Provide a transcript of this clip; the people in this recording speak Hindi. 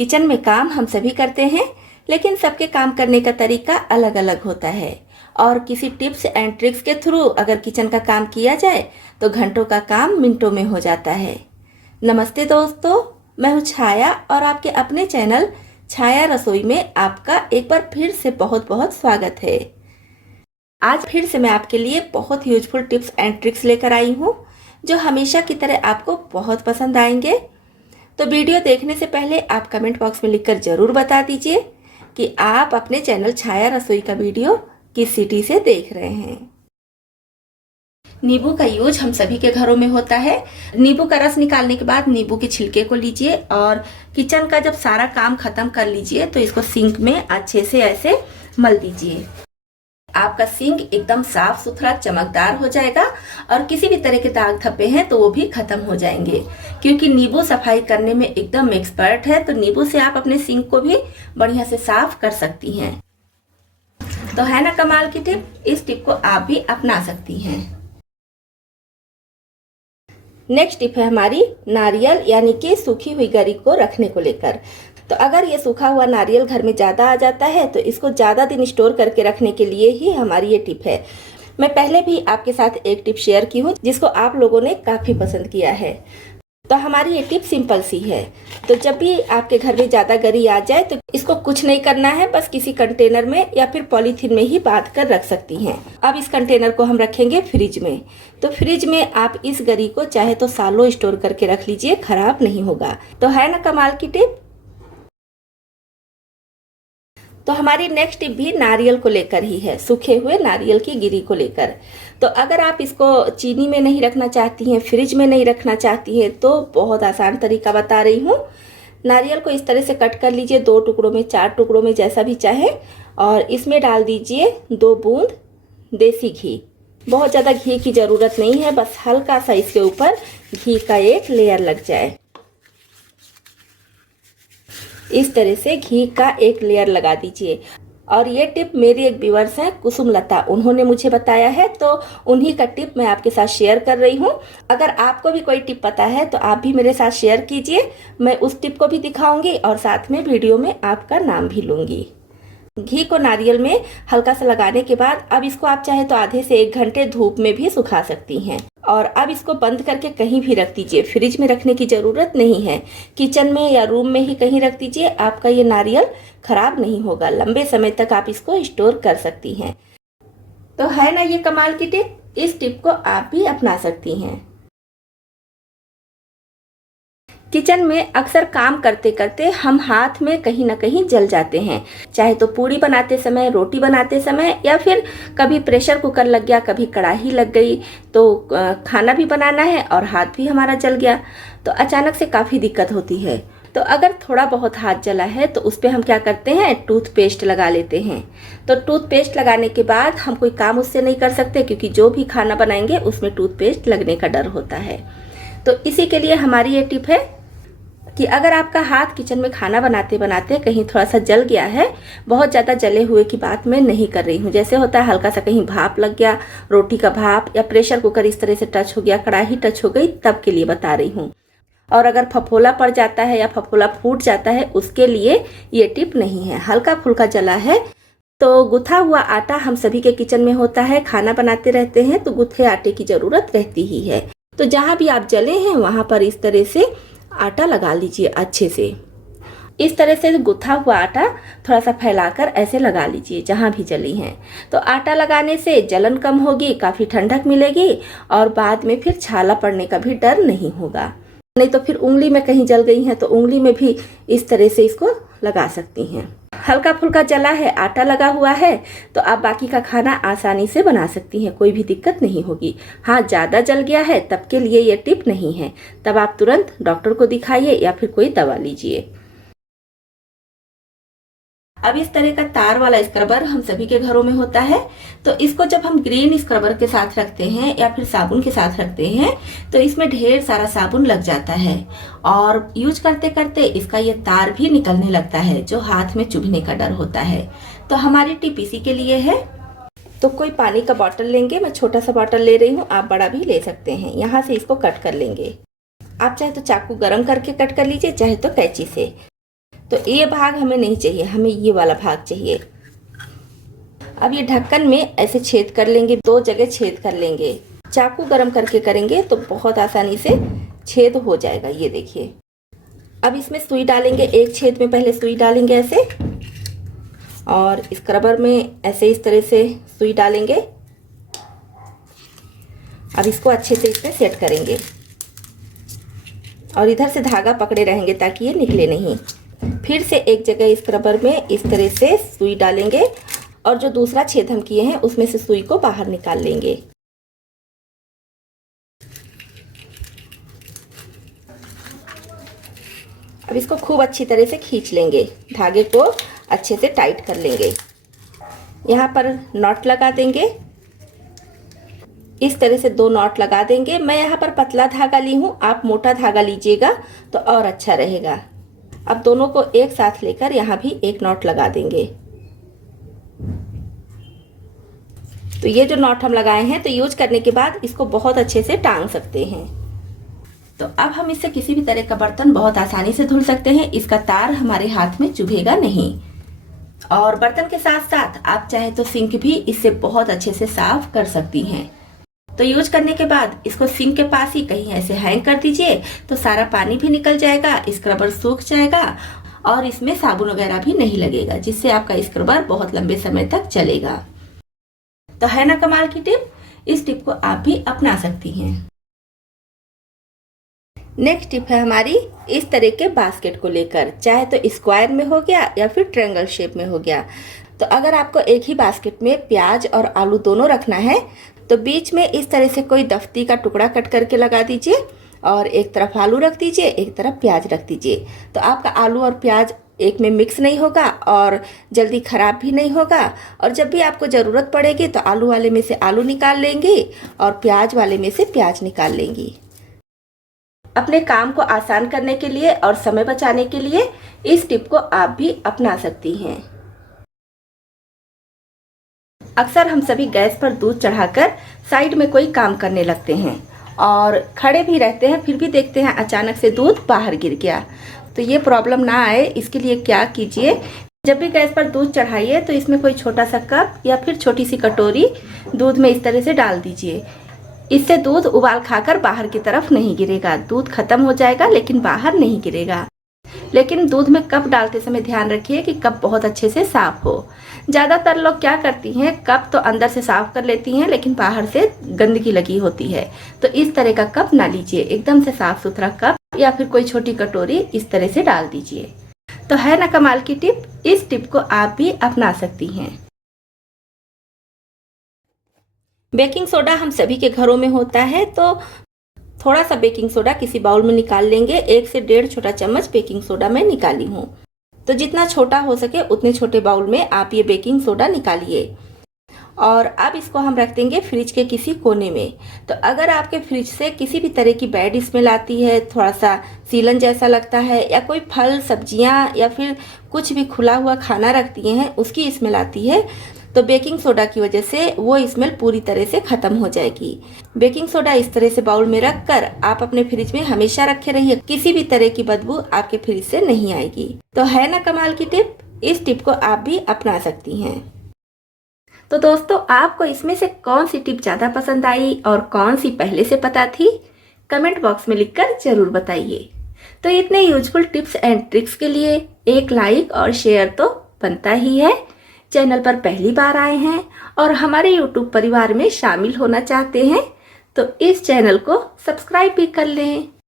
किचन में काम हम सभी करते हैं, लेकिन सबके काम करने का तरीका अलग अलग होता है और किसी टिप्स एंड ट्रिक्स के थ्रू अगर किचन का काम किया जाए तो घंटों का काम मिनटों में हो जाता है। नमस्ते दोस्तों, मैं हूँ छाया और आपके अपने चैनल छाया रसोई में आपका एक बार फिर से बहुत बहुत स्वागत है। आज फिर से मैं आपके लिए बहुत यूजफुल टिप्स एंड ट्रिक्स लेकर आई हूँ जो हमेशा की तरह आपको बहुत पसंद आएंगे। तो वीडियो देखने से पहले आप कमेंट बॉक्स में लिखकर ज़रूर बता दीजिए कि आप अपने चैनल छाया रसोई का वीडियो किस सिटी से देख रहे हैं। नींबू का यूज हम सभी के घरों में होता है। नींबू का रस निकालने के बाद नींबू के छिलके को लीजिए और किचन का जब सारा काम खत्म कर लीजिए तो इसको सिंक में अच्छे से ऐसे मल दीजिए। आपका सिंक एकदम साफ सुथरा चमकदार हो जाएगा और किसी भी तरह के दाग धब्बे हैं तो वो भी खत्म हो जाएंगे, क्योंकि नींबू सफाई करने में एकदम एक्सपर्ट है। तो नींबू से आप अपने सिंक को भी बढ़िया से साफ कर सकती हैं। तो है ना कमाल की टिप, इस टिप को आप भी अपना सकती हैं। नेक्स्ट टिप है हमारी नारियल यानी कि सूखी हुई गरी को रखने को लेकर। तो अगर ये सूखा हुआ नारियल घर में ज़्यादा आ जाता है तो इसको ज़्यादा दिन स्टोर करके रखने के लिए ही हमारी ये टिप है। मैं पहले भी आपके साथ एक टिप शेयर की हूँ जिसको आप लोगों ने काफ़ी पसंद किया है। तो हमारी ये टिप सिंपल सी है। तो जब भी आपके घर में ज़्यादा गरी आ जाए तो इसको कुछ नहीं करना है, बस किसी कंटेनर में या फिर पॉलीथीन में ही बांध कर रख सकती हैं। अब इस कंटेनर को हम रखेंगे फ्रिज में। तो फ्रिज में आप इस गरी को चाहे तो सालों स्टोर करके रख लीजिए, खराब नहीं होगा। तो है ना कमाल की टिप। तो हमारी नेक्स्ट टिप भी नारियल को लेकर ही है, सूखे हुए नारियल की गिरी को लेकर। तो अगर आप इसको चीनी में नहीं रखना चाहती हैं, फ्रिज में नहीं रखना चाहती हैं, तो बहुत आसान तरीका बता रही हूँ। नारियल को इस तरह से कट कर लीजिए, 2 टुकड़ों में, 4 टुकड़ों में, जैसा भी चाहे, और इसमें डाल दीजिए 2 बूंद देसी घी। बहुत ज़्यादा घी की ज़रूरत नहीं है, बस हल्का सा इसके ऊपर घी का एक लेयर लग जाए। इस तरह से घी का एक लेयर लगा दीजिए। और ये टिप मेरी एक व्यूअर्स हैं कुसुम लता, उन्होंने मुझे बताया है, तो उन्हीं का टिप मैं आपके साथ शेयर कर रही हूँ। अगर आपको भी कोई टिप पता है तो आप भी मेरे साथ शेयर कीजिए, मैं उस टिप को भी दिखाऊंगी और साथ में वीडियो में आपका नाम भी लूँगी। घी को नारियल में हल्का सा लगाने के बाद अब इसको आप चाहे तो आधे से 1 घंटे धूप में भी सुखा सकती हैं। और अब इसको बंद करके कहीं भी रख दीजिए, फ्रिज में रखने की ज़रूरत नहीं है, किचन में या रूम में ही कहीं रख दीजिए। आपका ये नारियल खराब नहीं होगा, लंबे समय तक आप इसको स्टोर कर सकती हैं। तो है ना ये कमाल की टिप, इस टिप को आप भी अपना सकती हैं। किचन में अक्सर काम करते करते हम हाथ में कहीं ना कहीं जल जाते हैं, चाहे तो पूड़ी बनाते समय, रोटी बनाते समय, या फिर कभी प्रेशर कुकर लग गया, कभी कढ़ाई लग गई, तो खाना भी बनाना है और हाथ भी हमारा जल गया, तो अचानक से काफ़ी दिक्कत होती है। तो अगर थोड़ा बहुत हाथ जला है तो उस पर हम क्या करते हैं, टूथपेस्ट लगा लेते हैं। तो टूथपेस्ट लगाने के बाद हम कोई काम उससे नहीं कर सकते, क्योंकि जो भी खाना बनाएंगे उसमें टूथपेस्ट लगने का डर होता है। तो इसी के लिए हमारी ये टिप है कि अगर आपका हाथ किचन में खाना बनाते बनाते कहीं थोड़ा सा जल गया है, बहुत ज़्यादा जले हुए की बात मैं नहीं कर रही हूँ, जैसे होता है हल्का सा कहीं भाप लग गया, रोटी का भाप, या प्रेशर कुकर इस तरह से टच हो गया, कढ़ाई टच हो गई, तब के लिए बता रही हूँ। और अगर फफोला पड़ जाता है या फफोला फूट जाता है, उसके लिए ये टिप नहीं है। हल्का फुल्का जला है तो गुथा हुआ आटा हम सभी के किचन में होता है, खाना बनाते रहते हैं तो गुथे आटे की ज़रूरत रहती ही है। तो जहाँ भी आप जले हैं वहाँ पर इस तरह से आटा लगा लीजिए अच्छे से। इस तरह से गुथा हुआ आटा थोड़ा सा फैलाकर ऐसे लगा लीजिए जहाँ भी जली हैं। तो आटा लगाने से जलन कम होगी, काफ़ी ठंडक मिलेगी और बाद में फिर छाला पड़ने का भी डर नहीं होगा। नहीं तो फिर उंगली में कहीं जल गई हैं तो उंगली में भी इस तरह से इसको लगा सकती हैं। हल्का फुल्का जला है, आटा लगा हुआ है, तो आप बाकी का खाना आसानी से बना सकती हैं, कोई भी दिक्कत नहीं होगी। हाँ, ज़्यादा जल गया है तब के लिए ये टिप नहीं है, तब आप तुरंत डॉक्टर को दिखाइए या फिर कोई दवा लीजिए। अब इस तरह का तार वाला स्क्रबर हम सभी के घरों में होता है। तो इसको जब हम ग्रीन स्क्रबर के साथ रखते हैं या फिर साबुन के साथ रखते हैं तो इसमें ढेर सारा साबुन लग जाता है और यूज करते करते इसका ये तार भी निकलने लगता है, जो हाथ में चुभने का डर होता है। तो हमारी टिप इसी के लिए है। तो कोई पानी का बॉटल लेंगे, मैं छोटा सा बॉटल ले रही हूँ, आप बड़ा भी ले सकते हैं। यहाँ से इसको कट कर लेंगे। आप चाहे तो चाकू गरम करके कट कर लीजिए, चाहे तो कैंची से। तो ये भाग हमें नहीं चाहिए, हमें ये वाला भाग चाहिए। अब ये ढक्कन में ऐसे छेद कर लेंगे, 2 जगह छेद कर लेंगे। चाकू गरम करके करेंगे तो बहुत आसानी से छेद हो जाएगा। ये देखिए। अब इसमें सुई डालेंगे, एक छेद में पहले सुई डालेंगे ऐसे, और स्क्रबर में ऐसे इस तरह से सुई डालेंगे। अब इसको अच्छे से इसमें सेट करेंगे और इधर से धागा पकड़े रहेंगे ताकि ये निकले नहीं। फिर से एक जगह स्क्रबर में इस तरह से सुई डालेंगे और जो दूसरा छेद हम किए हैं उसमें से सुई को बाहर निकाल लेंगे। अब इसको खूब अच्छी तरह से खींच लेंगे, धागे को अच्छे से टाइट कर लेंगे। यहाँ पर नॉट लगा देंगे, इस तरह से 2 नॉट लगा देंगे। मैं यहाँ पर पतला धागा ली हूँ, आप मोटा धागा लीजिएगा तो और अच्छा रहेगा। अब दोनों को एक साथ लेकर यहाँ भी एक नॉट लगा देंगे। तो ये जो नॉट हम लगाए हैं तो यूज करने के बाद इसको बहुत अच्छे से टांग सकते हैं। तो अब हम इससे किसी भी तरह का बर्तन बहुत आसानी से धुल सकते हैं। इसका तार हमारे हाथ में चुभेगा नहीं। और बर्तन के साथ साथ आप चाहे तो सिंक भी इससे बहुत अच्छे से साफ कर सकती हैं। तो यूज करने के बाद इसको सिंक के पास ही कहीं ऐसे हैंग कर दीजिए तो सारा पानी भी निकल जाएगा, स्क्रबर सूख जाएगा और इसमें साबुन वगैरह भी नहीं लगेगा, जिससे आपका स्क्रबर बहुत लंबे समय तक चलेगा। तो है ना कमाल की टिप। इस टिप को आप भी अपना सकती हैं। नेक्स्ट टिप है हमारी इस तरह के बास्केट को लेकर, चाहे तो स्क्वायर में हो गया या फिर ट्रायंगल शेप में हो गया। तो अगर आपको एक ही बास्केट में प्याज और आलू दोनों रखना है तो बीच में इस तरह से कोई दफ्ती का टुकड़ा कट करके लगा दीजिए और एक तरफ आलू रख दीजिए, एक तरफ प्याज रख दीजिए। तो आपका आलू और प्याज एक में मिक्स नहीं होगा और जल्दी खराब भी नहीं होगा। और जब भी आपको ज़रूरत पड़ेगी तो आलू वाले में से आलू निकाल लेंगी और प्याज वाले में से प्याज निकाल लेंगी। अपने काम को आसान करने के लिए और समय बचाने के लिए इस टिप को आप भी अपना सकती हैं। अक्सर हम सभी गैस पर दूध चढ़ाकर साइड में कोई काम करने लगते हैं और खड़े भी रहते हैं, फिर भी देखते हैं अचानक से दूध बाहर गिर गया। तो ये प्रॉब्लम ना आए इसके लिए क्या कीजिए, जब भी गैस पर दूध चढ़ाइए तो इसमें कोई छोटा सा कप या फिर छोटी सी कटोरी दूध में इस तरह से डाल दीजिए। इससे दूध उबाल खाकर बाहर की तरफ नहीं गिरेगा। दूध खत्म हो जाएगा लेकिन बाहर नहीं गिरेगा। लेकिन दूध में कप डालते समय ध्यान रखिए कि कप बहुत अच्छे से साफ हो। ज़्यादातर लोग क्या करती हैं, कप तो अंदर से साफ कर लेती हैं लेकिन बाहर से गंदगी लगी होती है। तो इस तरह का कप ना लीजिए, एकदम से साफ सुथरा कप या फिर कोई छोटी कटोरी इस तरह से डाल दीजिए। तो है ना कमाल की टिप। इस टिप को आप भी अपना सकती हैं। बेकिंग सोडा हम सभी के घरों में होता है, तो थोड़ा सा बेकिंग सोडा किसी बाउल में निकाल लेंगे। 1 से 1.5 छोटा चम्मच बेकिंग सोडा मैं निकाली हूँ। तो जितना छोटा हो सके उतने छोटे बाउल में आप ये बेकिंग सोडा निकालिए और अब इसको हम रख देंगे फ्रिज के किसी कोने में। तो अगर आपके फ्रिज से किसी भी तरह की बैड स्मेल आती है, थोड़ा सा सीलन जैसा लगता है, या कोई फल सब्जियां या फिर कुछ भी खुला हुआ खाना रख दिए हैं उसकी स्मेल आती है, तो बेकिंग सोडा की वजह से वो स्मेल पूरी तरह से खत्म हो जाएगी। बेकिंग सोडा इस तरह से बाउल में रखकर आप अपने फ्रिज में हमेशा रखे रहिए, किसी भी तरह की बदबू आपके फ्रिज से नहीं आएगी। तो है ना कमाल की टिप। इस टिप को आप भी अपना सकती हैं। तो दोस्तों, आपको इसमें से कौन सी टिप ज़्यादा पसंद आई और कौन सी पहले से पता थी, कमेंट बॉक्स में लिखकर जरूर बताइए। तो इतने यूजफुल टिप्स एंड ट्रिक्स के लिए एक लाइक और शेयर तो बनता ही है। चैनल पर पहली बार आए हैं और हमारे YouTube परिवार में शामिल होना चाहते हैं तो इस चैनल को सब्सक्राइब भी कर लें।